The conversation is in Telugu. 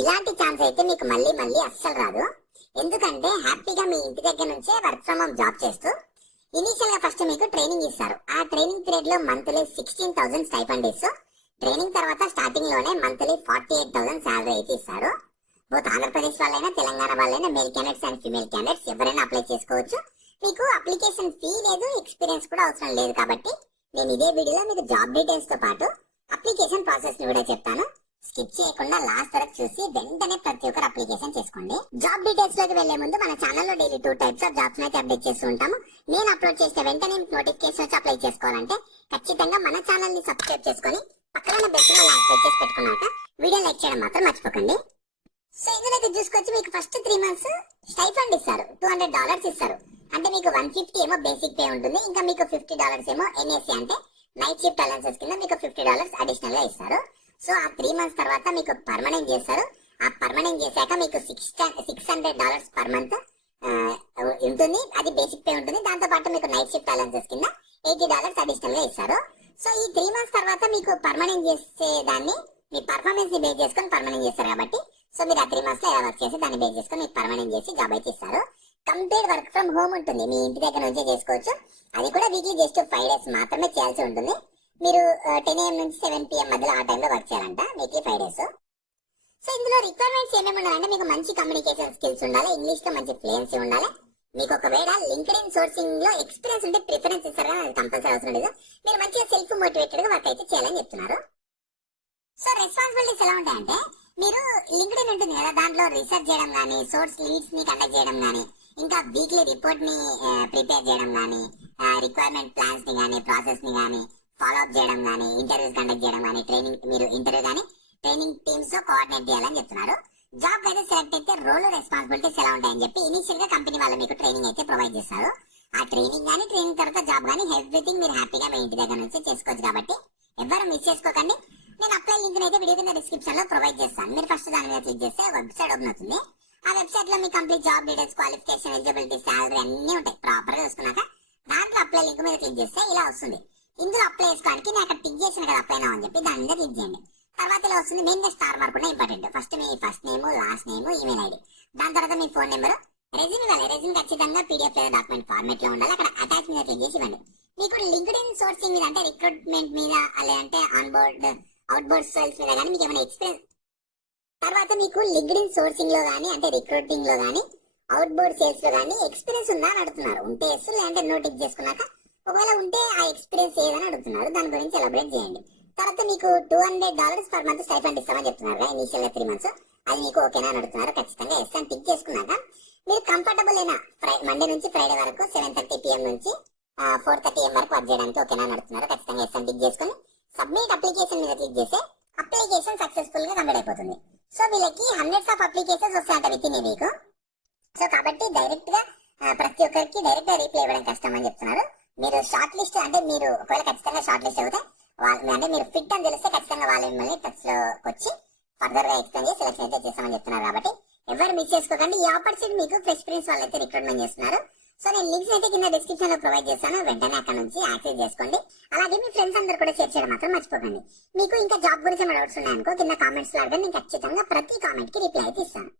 ఇలాంటి ఛాన్స్ అయితే మీకు మళ్ళీ మళ్ళీ అస్సలు రాదు. ఎందుకంటే హ్యాపీగా మీ ఇంటి దగ్గర నుంచే వర్క్ ఫ్రమ్ హోమ్ జాబ్ చేస్తూ ఇనీషియల్ గా ఫస్ట్ మీకు ట్రైనింగ్ ఇస్తారు. ఆ ట్రైనింగ్ పీరియడ్ లో మంత్లీ 16,000 స్టైఫండ్ ఇస్తూ ట్రైనింగ్ తర్వాత స్టార్టింగ్ లోనే మంత్లీ 48,000 శాలరీ అయితే ఇస్తారు. బోత్ ఆంధ్రప్రదేశ్ వాళ్ళైనా తెలంగాణ వాళ్ళైనా male candidates and female candidates ఎవరైనా అప్లై చేసుకోవచ్చు. మీకు అప్లికేషన్ ఫీ లేదు, ఎక్స్పీరియన్స్ కూడా అవసరం లేదు. కాబట్టి నేను ఇదే వీడియోలో మీకు జాబ్ డీటెయిల్స్ తో పాటు అప్లికేషన్ ప్రాసెస్ ని కూడా చెప్తాను. స్కిప్ చేయకుండా లాస్ట్ వరకు చూసి వెంటనే ప్రతి ఒక్కరు అప్లికేషన్ చేసుకోండి. జాబ్ డీటెయిల్స్ లోకి వెళ్లే ముందు మన ఛానల్లో డైలీ 2 టైప్స్ ఆఫ్ జాబ్స్ అయితే అప్డేట్ చేస్తూ ఉంటాము. నేను అప్లోడ్ చేసిన వెంటనే నోటిఫికేషన్ వచ్చి అప్లై చేసుకోవాలంటే ఖచ్చితంగా మన ఛానల్ ని సబ్స్క్రైబ్ చేసుకొని పక్కన బెల్ లో యాక్టివేట్ చేసి పెట్టుకున్నాక వీడియో లైక్ చేయడం మాత్రం మర్చిపోకండి. సో ఇందులో చూసుకొచ్చి మీకు ఫస్ట్ 3 months స్టైఫండ్ ఇస్తారు. $200 ఇస్తారు. అంటే మీకు 150 ఏమో బేసిక్ పే ఉంటుంది. ఇంకా మీకు $50 ఏమో ఎన్ఏసీ అంటే నైట్ షిఫ్ట్ అలవెన్సెస్ కింద మీకు $50 అడిషనల్ గా ఇస్తారు. సో ఆ 3 months తర్వాత మీకు పర్మనెంట్ చేస్తారు. ఆ పర్మనెంట్ చేశాక మీకు $600 పర్ మంత్ ఉంటుంది. అది బేసిక్ పే ఉంటుంది. దాంతో పాటు మీకు నైట్ షిఫ్ట్ అలవెన్సెస్ కింద $80 అడిషనల్ గా ఇస్తారు. సో ఈ 3 months తర్వాత మీకు పర్మనెంట్ చేసే దాన్ని మీ పర్ఫార్మెన్స్ ని బేస్ చేసుకొని పర్మనెంట్ చేస్తారు. కాబట్టి సో మీరు ఆ 3 months లో ఎలా వర్క్ చేసి దాన్ని బేస్ చేసుకొని మీకు పర్మనెంట్ చేసి జాబ్ అయితే ఇస్తారు. కంప్లీట్ వర్క్ ఫ్రమ్ హోమ్ ఉంటుంది. మీ ఇంటి దగ్గర నుంచే చేసుకోవచ్చు. అది కూడా వీక్లీ జస్ట్ 5 days మాత్రమే చేయాల్సి ఉంటుంది. మీరు 10 AM నుంచి 7 PM మధ్యలో ఆ టైంలో వర్క్ చేయాలంట వీక్లీ 5 days. సో ఇందులో రిక్వైర్మెంట్స్ ఏమేమి ఉండాలంటే మీకు మంచి కమ్యూనికేషన్ స్కిల్స్ ఉండాలి, ఇంగ్లీష్ లో మంచి ఫ్లూయెన్సీ ఉండాలి. మీకు ఒకవేళ లింక్డ్ఇన్ సోర్సింగ్ లో ఎక్స్పీరియన్స్ ఉంటే ప్రిఫరెన్స్ ఇస్తారు, కానీ అది కంపల్సరీ అవసరం లేదు. మీరు మంచిగా సెల్ఫ్ మోటివేటెడ్ గా వర్క్ అయితే చేయాలని చెప్తున్నారు. సో రెస్పాన్సిబిలిటీస్ ఎలా ఉంటాయంటే మీరు లింక్డ్ఇన్ ఉంటుంది కదా, దాంట్లో రీసెర్చ్ చేయడం కానీ, సోర్స్ లీడ్స్ ని కండక్ట్ చేయడం కానీ, ఇంకా వీక్లీ రిపోర్ట్ ని ప్రిపేర్ చేయడం కానీ, రిక్వైర్మెంట్ ప్లాన్స్ ని కానీ, ప్రాసెస్ ని కానీ ఫాలో అప్ చేయడం కానీ, ఇంటర్వ్యూస్ కండక్ట్ చేయడం కానీ, ట్రైనింగ్ మీరు ఇంటర్వ్యూ కానీ ట్రైనింగ్ టీమ్స్ తో కోఆర్డినేట్ చేయాలని చెప్తున్నారు. జాబ్ అయితే సెలెక్ట్ అయితే రోల్ రెస్పాన్సిబిలిటీస్ ఎలా ఉంటాయని చెప్పి ఇనిషియల్ గా కంపెనీ వాళ్ళు మీకు ట్రైనింగ్ అయితే ప్రొవైడ్ చేస్తారు. ఆ ట్రైనింగ్ కానీ ట్రైనింగ్ తర్వాత జాబ్ కానీ ఎవ్రీథింగ్ మీరు హ్యాపీగా మీ ఇంటి దగ్గర నుంచి చేసుకోవచ్చు. కాబట్టి ఎవరు మిస్ చేసుకోకండి. నేను అప్లై లింక్ అయితే వీడియో కింద డిస్క్రిప్షన్ లో ప్రొవైడ్ చేస్తాను. మీరు ఫస్ట్ దాని మీద క్లిక్ చేస్తే వెబ్సైట్ ఓపెన్ అవుతుంది. ఆ వెబ్సైట్ లో మీ complete job details, qualification, eligibility, salary అన్ని ఉంటాయి. ప్రాపర్ గా చూసుకున్నాక దాంట్లో అప్లై లింక్ మీద క్లిక్ చేస్తే ఇలా వస్తుంది. ఇందులో అప్లై చేసుకోవడానికి నేను అక్కడ టిక్ చేసిన కదా అప్లై అని చెప్పి దాని మీద క్లిక్ చేయండి. తర్వాత ఇలా వస్తుంది. మెయిన్ గా స్టార్ మార్క్ కూడా ఇంపార్టెంట్. ఫస్ట్ మీ first name, last name, email ID, దాని తర్వాత మీ ఫోన్ నెంబర్, రెజ్యూమ్ ఇవ్వాలి. రెజ్యూమ్ ఖచ్చితంగా పీడిఎఫ్ లేదా డాక్యుమెంట్ ఫార్మేట్ లో ఉండాలి. అక్కడ అటాచ్ మీద క్లిక్ చేసి ఇవ్వండి. మీకు లింక్డ్ఇన్ సోర్సింగ్ మీద అంటే రిక్రూట్మెంట్ మీద లేదంటే ఆన్బోర్డ్ అవుట్బోర్డ్ సేల్స్ మీద కానీ మీకు ఏమైనా ఎక్స్పీరియన్స్, తర్వాత మీకు లింక్డ్ఇన్ సోర్సింగ్ లో కానీ అంటే రిక్రూటింగ్ లో కానీ అవుట్బోర్డ్ సేల్స్ లో కానీ ఎక్స్పీరియన్స్ ఉందా అని అడుగుతున్నారు. ఉంటే ఎస్, లేదంటే నో టిక్ చేసుకున్నాక ఒకవేళ ఉంటే ఆ ఎక్స్పీరియన్స్ ఏదని అడుగుతున్నారు. దాని గురించి ఎలాబరేట్ చేయండి. తర్వాత మీకు $200 పర్ మంత్ స్టైఫండ్ ఇస్తామని చెప్తున్నారు ఇనిషియల్ గా 3 months. అది మీకు ఓకేనా అని అడుగుతున్నారు. ఖచ్చితంగా ఎస్ అని టిక్ చేసుకున్నాక మీరు కంఫర్టబుల్ అయినా మండే నుంచి ఫ్రైడే వరకు 7:30 PM నుంచి 4:30 AM వరకు వర్క్ చేయడానికి ఓకేనా అని అడుగుతున్నారు. ఖచ్చితంగా ఎస్ అని టిక్ చేసుకుని సబ్మిట్ అప్లికేషన్ మీద క్లిక్ చేస్తే అప్లికేషన్ సక్సెస్ఫుల్ గా కంప్లీట్ అయిపోతుంది. సో వీళ్ళకి హండ్రెడ్స్ ఆఫ్ అప్లికేషన్స్ వస్తాయంట with in a week. So కాబట్టి డైరెక్ట్ గా ప్రతి ఒక్కరికి డైరెక్ట్ గా రీప్లై ఇవ్వడం కష్టం అని చెప్తున్నారు. మీరు షార్ట్ లిస్ట్ అంటే మీరు ఒకవేళ ఖచ్చితంగా షార్ట్ లిస్ట్ అవుతే అంటే మీరు ఫిట్ అని తెలిస్తే ఖచ్చితంగా వాళ్ళు మిమ్మల్ని టచ్ లో వచ్చి ఫర్దర్ గా ఎక్స్ప్లెయిన్ చేసి సెలెక్షన్ అయితే చేస్తామని చెప్తున్నారు. కాబట్టి ఎవరు మిస్ చేసుకోకండి. ఈ ఆపర్చునిటీ మీకు ఫ్రెష్ ప్రిన్స్ వాళ్ళు అయితే రిక్రూట్మెంట్ చేస్తున్నారు. సో నేను లింక్స్ అయితే కింద డిస్క్రిప్షన్ లో ప్రొవైడ్ చేస్తాను. వెంటనే అక్కడ నుంచి యాక్సెస్ చేసుకోండి. అలాగే మీ ఫ్రెండ్స్ అందరూ కూడా షేర్ చేయడం మాత్రం మర్చిపోకండి. మీకు ఇంకా జాబ్ గురించి ఏమైనా డౌట్స్ ఉన్నాయనుకో కింద కామెంట్స్ లో అడగండి. నేను ఖచ్చితంగా ప్రతి కామెంట్ కి రిప్లై అయితే ఇస్తాను.